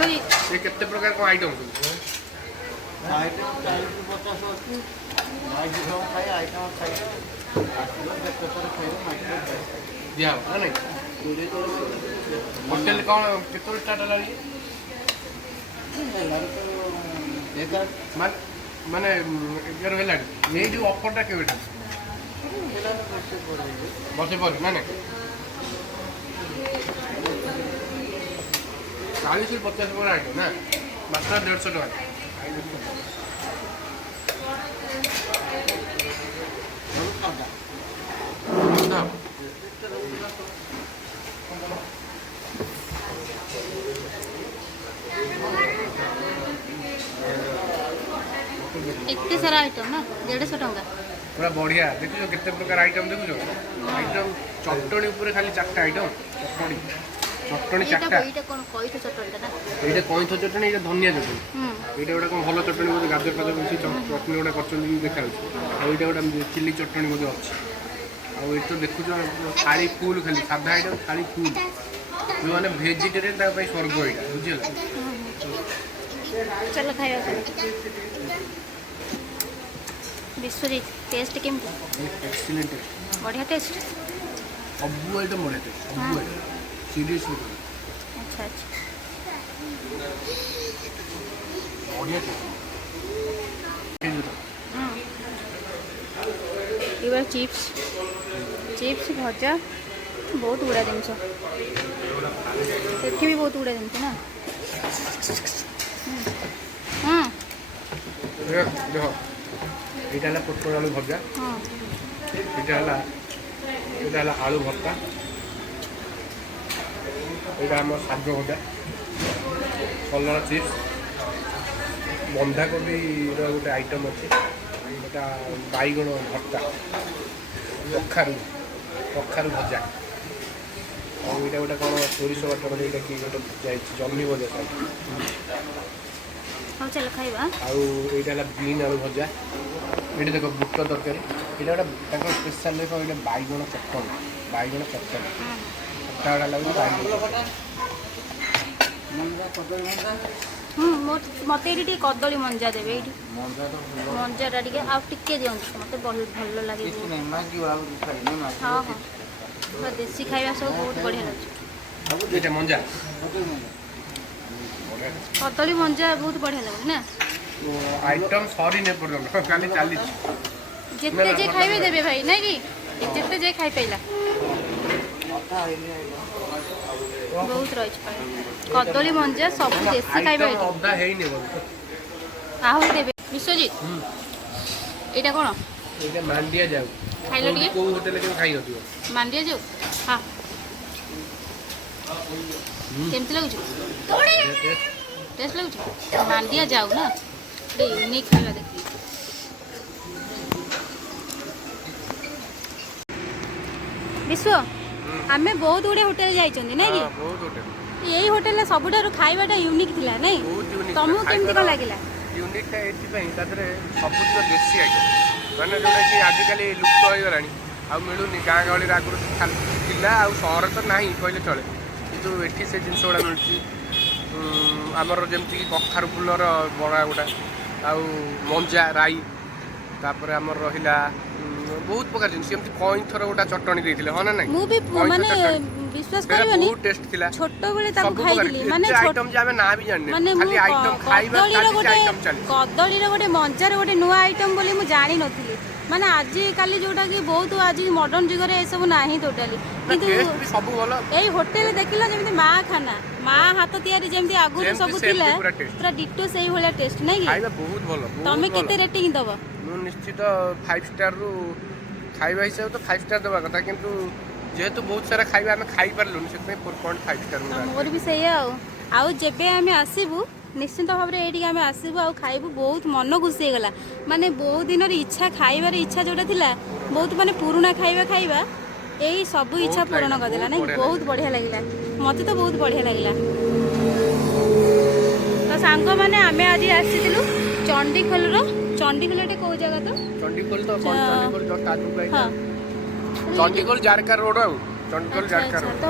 ये कितने प्रकार का आइटम आइटम 40-50 ଅଛି ମାଇକି ସବୁ ଖାଇ ଆଇଟମ ଖାଇବେ दिया हो नहीं होटल कौन कितने स्टार्ट होला माने यार होला ये जो ऑफर टा केबेटा बसे पर माने 40 से 50 पर आइटम ना मात्र 150 टका एते सारा आइटम ना 150 टंका पूरा बढ़िया देखो कितने प्रकार आइटम देखो आइटम चटणी ऊपर खाली 4टा आइटम चटणी 4टा एटा कोन कइतो चटणीटा ना एटा कइतो चटणी एटा धनिया चटणी एटा गोटा कोन भलो चटणी मध्ये गाजर फाजर मिसी चटणी गोटा करछन देखा होछ आ एटा गोटा चिल्ली चटणी मध्ये अछि आ एतो देखु जो थाली फुल खाली सादा आइटम थाली फुल जो माने वेजिटेरियन ता पई स्वर्ग एटा बुझियला चलो खाइबा विश्वजीत टेस्ट केमती एक्सीलेंट बढ़िया टेस्ट अबु आइटम बढ़िया टेस्ट अबु आइटम सीरियसली अच्छा अच्छा बढ़िया टेस्ट इबार चिप्स चिप्स भजा बहुत गुड़ा जिनस एठी भी बहुत गुड़ा जिनस ना देखो এটা হলো পটল আলু ভজা এটা হলো আলু ভর্তা এটা আমার শাক ভজা কলরা চিপস বন্ধাকোবির গোটে আইটম আছে এটা বাইগণ ভর্তা কଖାରୁ ভজা ଆଉ ଏଇଟା ଗୋଟେ କ'ଣ ସୋରିଷ ବାଟଣ ଏଇଟା କି ଗୋଟେ ଯାଇଛି ଜହ୍ନି ଭଜା ହଉ ଚାଲ ଖାଇବା ଆଉ ଏଇଟା ହେଲା ବିନ୍ ଆଳୁ ଭଜା ଏଇଟା ଦେଖ ବୁଟ ତରକାରୀ ଏଇଟା ଗୋଟେ ତାଙ୍କର ସ୍ପେଶାଲ ଦେଖ ଏଇଟା ବାଇଗଣ ଚଟଣି ଖଟା ଗୁଡ଼ା ଲାଗୁଛି ବାଇଗଣ ମତେ ଏଇଠି ଟିକେ କଦଳୀ ମଞ୍ଜା ଦେବେ ଏଇଠି ମଞ୍ଜାଟା ଟିକେ ଆଉ ଟିକେ ଦିଅନ୍ତୁ ମତେ ଭଲ ଲାଗେ ହଁ ହଁ ପୁରା ଦେଶୀ ଖାଇବା ସବୁ ବହୁତ ବଢ଼ିଆ ଲାଗୁଛି ଏଇଟା ମଞ୍ଜା କଦଳୀ ମଞ୍ଜା ବହୁତ ବଢ଼ିଆ ଲାଗୁଛି ନା ଆଇଟମ୍ ସରିନି ପର୍ଯ୍ୟନ୍ତ କାଲି ଚାଲିଛି ଯେତେ ଯେ ଖାଇବେ ଦେବେ ଭାଇ ନାଇଁ କି ଯେତେ ଯେ ଖାଇ ପାଇଲା ବହୁତ ରହିଛି କଦଳୀ ମଞ୍ଜା ସବୁ ଦେଶୀ ଖାଇବା ଏଇଠି ଅଧା ହେଇନି ଆହୁରି ଦେବେ ବିଶ୍ୱଜିତ ଏଇଟା କ'ଣ ଏଇଟା ମାଣ୍ଡିଆ ଯାଉ ଖାଇଲ ଟିକେ କୋଉ ହୋଟେଲରେ କେବେ ଖାଇ ନଥିବ ମାଣ୍ଡିଆ ଯାଉ ହଁ କେମିତି ଲାଗୁଛି ଟେଷ୍ଟ ଲାଗୁଛି ମାଣ୍ଡିଆ ଯାଉ ନା ୟୁନିକ୍ ଖାଇବା ଦେଖି ବିଶ୍ୱ ଆମେ ବହୁତ ଗୁଡ଼ିଏ ହୋଟେଲ ଯାଇଛନ୍ତି ନାଇଁ କି ଏଇ ହୋଟେଲରେ ସବୁଠାରୁ ଖାଇବାଟା ୟୁନିକ୍ ଥିଲା ନାଇଁ ତମକୁ କେମିତି କ'ଣ ଲାଗିଲା ୟୁନିକ୍ଟା ଏଥିପାଇଁ ତା ଦେହରେ ସବୁଦିନ ଦେଶୀ ଆଇଟମ୍ ମାନେ ଯେଉଁଟାକି ଆଜିକାଲି ଲୁପ୍ତ ହୋଇଗଲାଣି ଆଉ ମିଳୁନି ଗାଁ ଗହଳିରେ ଆଗରୁ ଥିଲା ଆଉ ସହର ତ ନାହିଁ କହିଲେ ଚଳେ କିନ୍ତୁ ଏଠି ସେ ଜିନିଷ ଗୁଡ଼ା ମିଳୁଛି ଆମର ଯେମିତିକି କଖାରୁ ଫୁଲର ବରା ଗୁଡ଼ା ଆଉ ମଞ୍ଜା ରାଇ ତାପରେ ଆମର ରହିଲା ବହୁତ ପ୍ରକାର ଜିନିଷ ଏମିତି କଇଁଥର ଗୋଟେ ଚଟଣି ଦେଇଥିଲେ ହଁ ନା ନାଇଁ ମୁଁ ବି ମାନେ ବିଶ୍ୱାସ କରିବନି ବହୁତ ଟେଷ୍ଟ ଥିଲା ଛୋଟବେଳେ ତାକୁ ଖାଇଥିଲି ମାନେ ଆଇଟମ୍ ଯେ ଆମେ ନାଁ ବି ଜାଣିନେ ମାନେ ଖାଲି ଆଇଟମ୍ ଖାଇବା କଦଳୀର ଗୋଟେ ମଞ୍ଜାର ଗୋଟେ ନୂଆ ଆଇଟମ୍ ବୋଲି ମୁଁ ଜାଣିନଥିଲି ମାନେ ଆଜିକାଲି ଯୋଉଟାକି ବହୁତ ଆଜି ମଡର୍ଣ୍ଣ ଯୁଗରେ ଏସବୁ ନାହିଁ ଟୋଟାଲି କିନ୍ତୁ ସବୁ ଭଲ ଏଇ ହୋଟେଲ ଦେଖିଲ ଯେମିତି ମା ଖାନା ମା ହାତ ତିଆରି ଯେମିତି ଆଗରୁ ସବୁ ଥିଲା ପୁରା ଡିଟୋ ସେଇ ଭଳିଆ ଟେଷ୍ଟ ନାଇଁ କି ବହୁତ ଭଲ ତମେ କେତେ ରେଟିଂ ଦବ ମୁଁ ନିଶ୍ଚିତ 5 ଷ୍ଟାରରୁ ଖାଇବା ହିସାବରେ ତ 5 ଷ୍ଟାର ଦେବା କଥା କିନ୍ତୁ ଯେହେତୁ ବହୁତ ସାରା ଖାଇବା ଆମେ ଖାଇପାରିଲୁନି ସେଥିପାଇଁ 4.5 ଷ୍ଟାର ମୋର ବି ସେଇଆ ଆଉ ଯେବେ ଆମେ ଆସିବୁ ନିଶ୍ଚିନ୍ତ ଭାବରେ ଏଇଠିକି ଆମେ ଆସିବୁ ଆଉ ଖାଇବୁ ବହୁତ ମନ ଖୁସି ହେଇଗଲା ମାନେ ବହୁତ ଦିନର ଇଚ୍ଛା ଖାଇବାର ଇଚ୍ଛା ଯୋଉଟା ଥିଲା ବହୁତ ମାନେ ପୁରୁଣା ଖାଇବା ଏଇ ସବୁ ଇଚ୍ଛା ପୂରଣ କରିଦେଲା ନାଇଁ ବହୁତ ବଢ଼ିଆ ଲାଗିଲା ମତେ ତ ବହୁତ ବଢ଼ିଆ ଲାଗିଲା ତ ସାଙ୍ଗମାନେ ଆମେ ଆଜି ଆସିଥିଲୁ ଚଣ୍ଡିଖୋଲଟେ କୋଉ ଜାଗା ତ ଚଣ୍ଡିଖୋଲ ଜାରକା ରୋଡ ଆଉ ଚଣ୍ଡିଖୋଲ ଜାରକା ରୋଡ ତ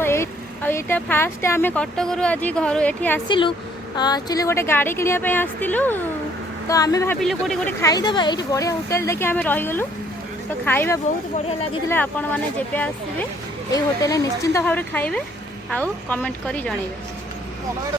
ଏଇଟା ଫାଷ୍ଟ ଆମେ କଟକରୁ ଆଜି ଘରୁ ଏଠି ଆସିଲୁ एक्चुअली गोटे गाड़ी किनिया आसलु तो आम भाविलु कौटी गोटे खाईदे ये बढ़िया होटेल देखिए आम रहीगलु तो खाଇବା बहुत बढ़िया लगी आपण मैंने जेबे आसबे ये होटेल निश्चिंत भाव में खाइबे आउ कमेंट करी जणेबे।